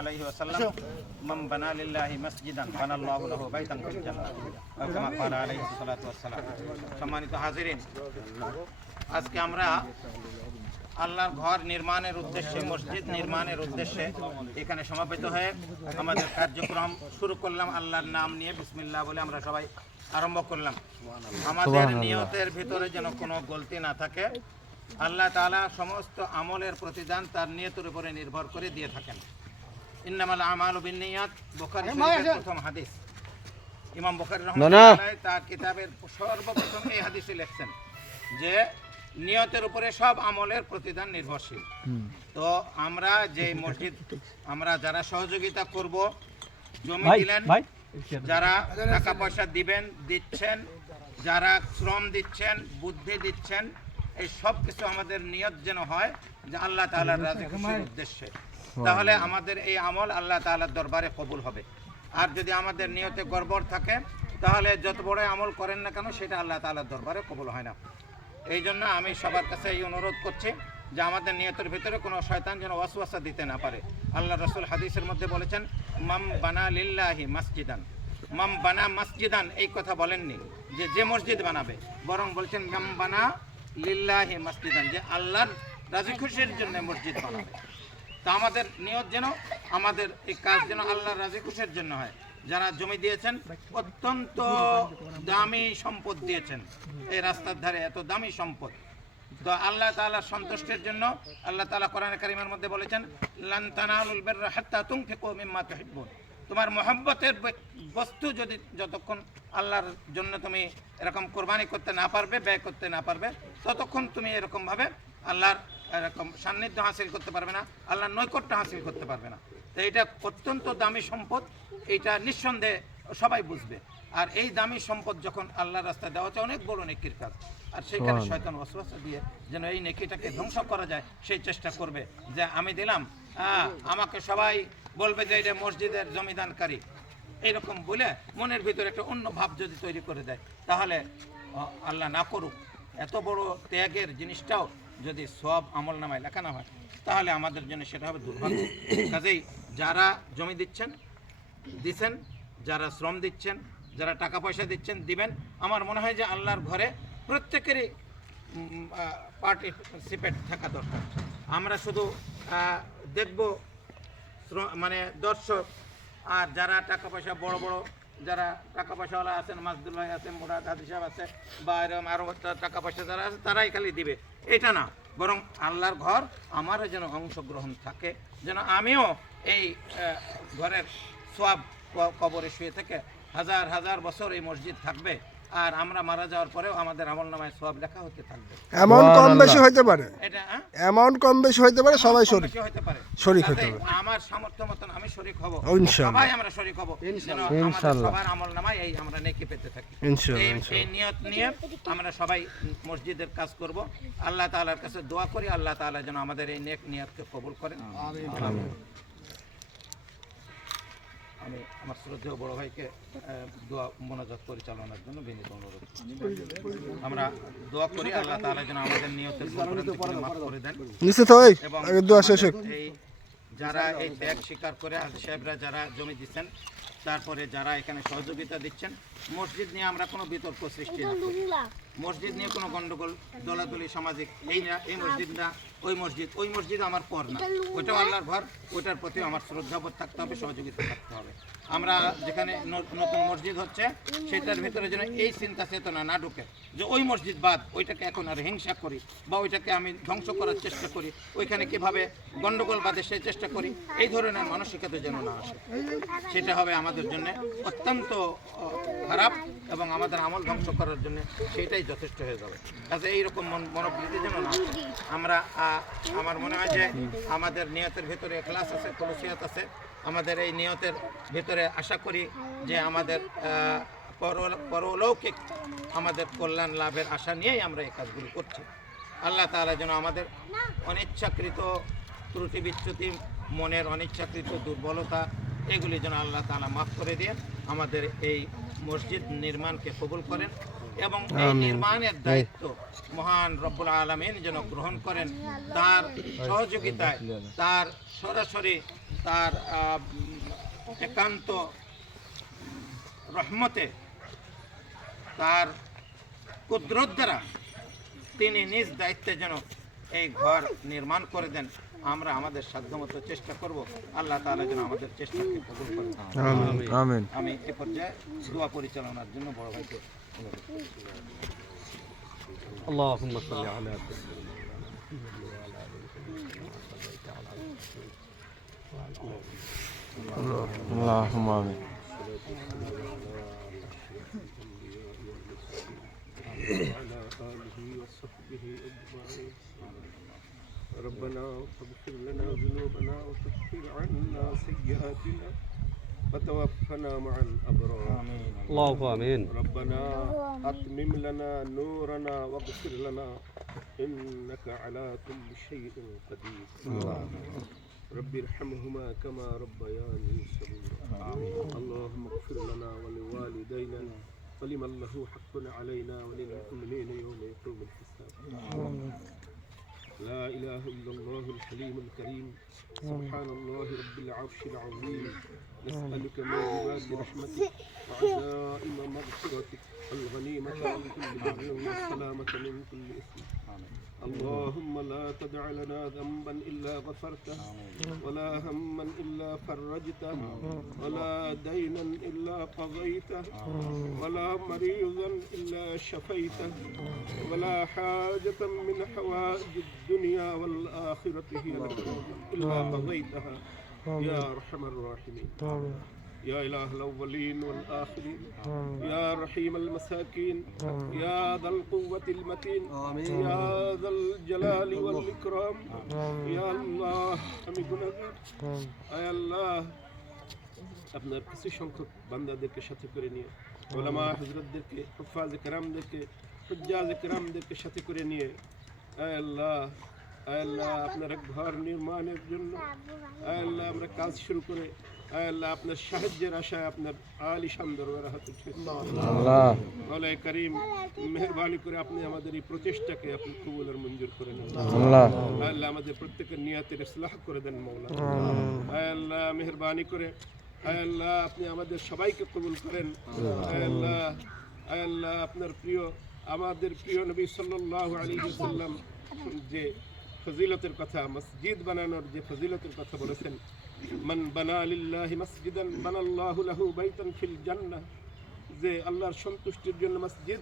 আলাইহি ওয়াসাল্লাম মান বানা লিল্লাহি মাসজিদান বানাল্লাহু লাহু বাইতান ফিল জান্নাহ কামা ক্বালা আলাইহি সাল্লাতু ওয়াসসালাম। সম্মানিত হাজিরিন, আজকে আমরা আল্লাহর ঘর নির্মাণের উদ্দেশ্যে, মসজিদ নির্মাণের উদ্দেশ্যে এখানে সমাবেত হয়ে আমাদের কার্যক্রম শুরু করলাম। আল্লাহর নাম নিয়ে বিসমিল্লাহ বলে আমরা সবাই আরম্ভ করলাম। আমাদের নিয়তের ভিতরে যেন কোনো গলতি না থাকে। আল্লাহ তাআলা সমস্ত আমলের প্রতিদান তার নিয়তের উপরে নির্ভর করে দিয়ে থাকেন। ইন্নামাল আমালু বিন্নিয়াত, বুখারী শরীফের প্রথম হাদিস। ইমাম বুখারী রাহমাতুল্লাহ আলাইহি তার কিতাবের সর্বপ্রথম এই হাদিসে লিখছেন যে নিয়তের উপরে সব আমলের প্রতিদান নির্ভরশীল। তো আমরা যে মসজিদ, আমরা যারা সহযোগিতা করব, জমি দিলেন, যারা টাকা পয়সা দিচ্ছেন, যারা শ্রম দিচ্ছেন, বুদ্ধি দিচ্ছেন, এই সব কিছু আমাদের নিয়ত যেন হয় যে আল্লাহ তাআলার রাজি খুশির উদ্দেশ্যে। তাহলে আমাদের এই আমল আল্লাহ তাআলার দরবারে কবুল হবে। আর যদি আমাদের নিয়তে গড়বড় থাকে তাহলে যত বড় আমল করেন না কেন সেটা আল্লাহ তাআলার দরবারে কবুল হয় না। এই জন্য আমি সবার কাছে এই অনুরোধ করছি যে আমাদের নিয়তের ভিতরে কোনো শয়তান যেন ওয়াসওয়াসা দিতে না পারে। আল্লাহ রাসূল হাদিসের মধ্যে বলেছেন মাম বানা লিল্লাহি মাসজিদান, মাম বানা মাসজিদান এই কথা বলেননি যে মসজিদ বানাবে, বরং বলছেন মাম বানা লিল্লাহি মাসজিদান, যে আল্লাহর রাজি খুশির জন্য মসজিদ বানাবে। তা আমাদের নিয়ত যেন, আমাদের এই কাজ যেন আল্লাহর রাজি খুশির জন্য হয়। যারা জমি দিয়েছেন, অত্যন্ত দামি সম্পদ দিয়েছেন, এই রাস্তার ধারে এত দামি সম্পদ, তো আল্লাহ তাআলার সন্তুষ্টির জন্য আল্লাহ তাআলা কোরআনে কারীমের মধ্যে বলেছেন লান তানালুল বিররা হাত্তা তুনফিকু মিম্মা তুহিব্বুন। তোমার মহব্বতের বস্তু যদি যতক্ষণ আল্লাহর জন্য তুমি এরকম কোরবানি করতে না পারবে, ব্যয় করতে না পারবে, ততক্ষণ তুমি এরকমভাবে আল্লাহর এরকম সান্নিধ্য হাসিল করতে পারবে না, আল্লাহর নৈকট্য হাসিল করতে পারবে না। তো এটা অত্যন্ত দামি সম্পদ, এইটা নিঃসন্দেহে সবাই বুঝবে। আর এই দামি সম্পদ যখন আল্লাহর রাস্তায় দেওয়া হচ্ছে, অনেক বড় নেকির কাজ, আর সেইখানে শয়তান ওয়াসওয়াসা দিয়ে যেন এই নেকিটাকে ধ্বংস করা যায় সেই চেষ্টা করবে। যে আমি দিলাম, আমাকে সবাই বলবে যে এটা মসজিদের জমিদানকারী, এইরকম বলে মনের ভিতরে একটা অন্য ভাব যদি তৈরি করে দেয়, তাহলে আল্লাহ না করুক, এত বড় ত্যাগের জিনিসটাও যদি সব আমল নামায় লেখা না হয় তাহলে আমাদের জন্য সেটা হবে দুর্ভাগ্য। কাজেই যারা জমি দিচ্ছেন, যারা শ্রম দিচ্ছেন, যারা টাকা পয়সা দিবেন, আমার মনে হয় যে আল্লাহর ঘরে প্রত্যেকেরই পার্টিসিপেট থাকা দরকার। আমরা শুধু দেখব মানে দর্শক, আর যারা টাকা পয়সা বড় যারা টাকা পয়সাওয়ালা আছেন, মাসদুল ভাই আছেন, মুরাদ হাদি সাহেব আছে, বা এরকম আরও টাকা পয়সা যারা আছে তারাই খালি দিবে, এটা না, বরং আল্লাহর ঘর আমারও যেন অংশগ্রহণ থাকে, যেন আমিও এই ঘরের সওয়াব কবরে শুয়ে থেকে হাজার হাজার বছর এই মসজিদ থাকবে, আর আমরা মারা যাওয়ার পরেও আমাদের আমলনামায় সওয়াব লেখা হতে থাকবে। অ্যামাউন্ট কম বেশি হতে পারে, এটা অ্যামাউন্ট কম বেশি হতে পারে, সবাই শরীক হতে পারে, শরীক হতে পারে। আমার সামর্থ্য মতন আমি শরীক হব, ইনশাআল্লাহ সবাই আমরা শরীক হব, যেন আমাদের সবার আমলনামায় এই আমরা নেকি পেতে থাকি। এই নিয়ত নিয়ে আমরা সবাই মসজিদের কাজ করব। আল্লাহ তাআলার কাছে দোয়া করি, আল্লাহ তাআলা যেন আমাদের এই নেক নিয়তকে কবুল করেন। আমিন। আমি আমার শ্রদ্ধেয় বড় ভাইকে দোয়া মোনাজাত পরিচালনার জন্য বিনীত অনুরোধ। আমরা দোয়া করি আল্লাহ তাআলা যেন আমাদের নিয়তের মাফ করে দেন, এবং এই যারা এই ত্যাগ স্বীকার করে হাজী সাহেবরা যারা জমি দিচ্ছেন, তারপরে যারা এখানে সহযোগিতা দিচ্ছেন, মসজিদ নিয়ে আমরা কোনো বিতর্ক সৃষ্টি না করি, মসজিদ নিয়ে কোনো গন্ডগোল দলাদলি সামাজিক এই মসজিদ না ওই মসজিদ আমার পর না, ওইটাও আল্লাহর ঘর, ওইটার প্রতি আমার শ্রদ্ধাবোধ থাকতে হবে, সহযোগিতা থাকতে হবে। আমরা যেখানে নতুন মসজিদ হচ্ছে সেটার ভিতরে যেন এই চিন্তা চেতনা না ঢুকে যে ওই মসজিদ বাদ, ওইটাকে এখন আর হিংসা করি বা ওইটাকে আমি ধ্বংস করার চেষ্টা করি, ওইখানে কিভাবে গন্ডগোল বাঁধে সেই চেষ্টা করি, এই ধরনের মানসিকতা যেন না আসে। সেটা হবে আমাদের জন্য অত্যন্ত খারাপ, এবং আমাদের আমল ধ্বংস করার জন্য সেটাই যথেষ্ট হয়ে যাবে। কাজে এইরকম মনোবৃত্তি যেন না আসে। আমরা আমার মনে হয় যে আমাদের নিয়তের ভিতরে ইখলাস আছে, খলুসিয়ত আছে। আমাদের এই নিয়তের ভিতরে আশা করি যে আমাদের পরলৌকিক আমাদের কল্যাণ লাভের আশা নিয়েই আমরা এই কাজগুলি করছি। আল্লাহ তাআলা যেন আমাদের অনিচ্ছাকৃত ত্রুটি বিচ্যুতি, মনের অনিচ্ছাকৃত দুর্বলতা, এগুলি যেন আল্লাহ তাআলা মাফ করে দিয়ে আমাদের এই মসজিদ নির্মাণকে কবুল করেন, এবং এই নির্মাণের দায়িত্ব মহান রব্বুল আলামিন যেন গ্রহণ করেন, তার সহযোগিতায়, তার সরাসরি তার একান্ত রহমতে, তার কুদরত দ্বারা তিনি নিজ দায়িত্বে যেন এই ঘর নির্মাণ করে দেন। আমরা আমাদের সাধ্যমতো চেষ্টা করব, আল্লাহ তাআলা যেন আমাদের চেষ্টাকে কবুল করেন। আমিন। আমি এ পর্যায়ে দোয়া পরিচালনার জন্য বড় ভাইকে অনুরোধ করছি। اللهم صل على اللهم آمين. وعلى آله وصحبه أجمعين. ربنا اغفر لنا ذنوبنا وكفر عنا سيئاتنا وتوفنا مع الأبرار. اللهم آمين. ربنا أتمم لنا نورنا واغفر لنا إنك على كل شيء قدير. رب ارحمهما كما ربياني صغيرا. اللهم اغفر لنا ولوالدينا ولمن له حق علينا وللمؤمنين يوم يقوم الحساب. لا إله إلا الله الحليم الكريم. سبحان الله رب العرش العظيم. نسألك موجبات رحمتك وعزائم مغفرتك الغنيمة من كل بر والسلامة من كل إثم. اللهم لا تدع لنا ذنبا إلا غفرته ولا هما إلا فرجته ولا دينا إلا قضيته ولا مريضا إلا شفيته ولا حاجة من حوائج الدنيا والآخرة هي لك إلا قضيتها يا أرحم الراحمين. يا إله الأولين والآخرين. يا رحيم المساكين. يا ذا القوة المتين. يا ذا الجلال والإكرام. يا الله আমি গুনাহগার, আয় আল্লাহ আপনার কিছু সংখ্যক বান্দাদেরকে সাথে করে নিয়ে, ওলামা হযরতদেরকে, হুফাজ কেরামদেরকে, হুজ্জাজ কেরামদেরকে সাথে করে নিয়ে, আয় আল্লাহ আপনার এক ঘর নির্মাণের জন্য আয় আল্লাহ আমরা কাজ শুরু করে আয় আল্লাহ আপনার সাহায্যের আশায় আপনার আলিশান দরবারে হাত উঠিয়েছি। মওলা করিম, মেহেরবানি করে আপনি আমাদের এই প্রচেষ্টাকে আপনি কবুল আর মঞ্জুর করে নিন। আয় আল্লাহ আমাদের প্রত্যেকের নিয়াতের ইসলাহ করে দেন মওলা। আয় আল্লাহ মেহেরবানি করে আয় আল্লাহ আপনি আমাদের সবাইকে কবুল করেন। আয় আল্লাহ আপনার প্রিয়, আমাদের প্রিয় নবী সাল্লাল্লাহু আলাইহি ওয়াসাল্লাম যে ফজিলতের কথা, মসজিদ বানানোর যে ফজিলতের কথা বলেছেন, মান বানা লিল্লাহি মসজিদান বানাল্লাহু লাহু বাইতান ফিল জান্নাহ, যে আল্লাহর সন্তুষ্টির জন্য মসজিদ